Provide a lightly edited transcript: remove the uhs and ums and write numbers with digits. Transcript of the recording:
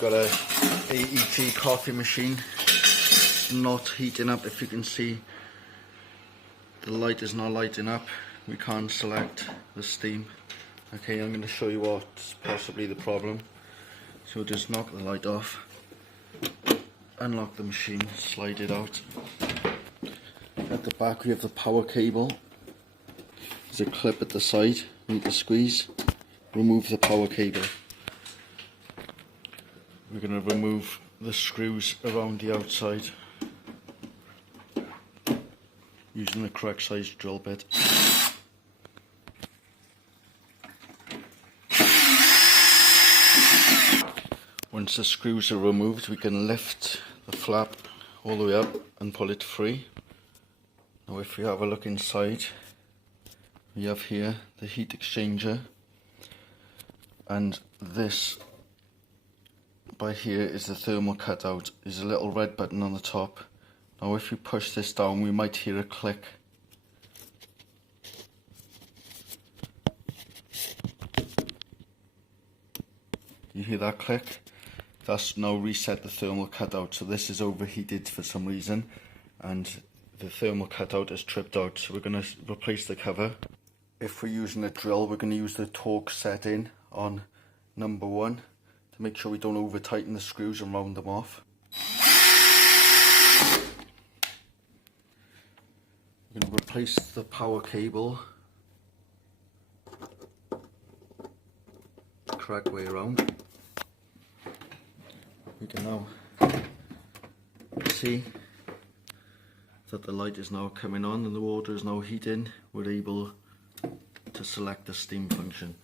We've got a AEG coffee machine, not heating up. If you can see, the light is not lighting up. We can't select the steam. Okay, I'm going to show you what's possibly the problem. So we'll just knock the light off, unlock the machine, slide it out. At the back we have the power cable. There's a clip at the side, you need to squeeze, remove the power cable. We're going to remove the screws around the outside using the correct size drill bit. Once the screws are removed, we can lift the flap all the way up and pull it free. Now if we have a look inside, we have here the heat exchanger, and this by here is the thermal cutout. There's a little red button on the top. Now if you push this down, we might hear a click. You hear that click? That's now reset the thermal cutout. So this is overheated for some reason and the thermal cutout is tripped out. So we're going to replace the cover. If we're using a drill, we're going to use the torque setting on number 1 to make sure we don't over tighten the screws and round them off. We're going to replace the power cable the correct way around. We can now see that the light is now coming on and the water is now heating. We're able to select the steam function.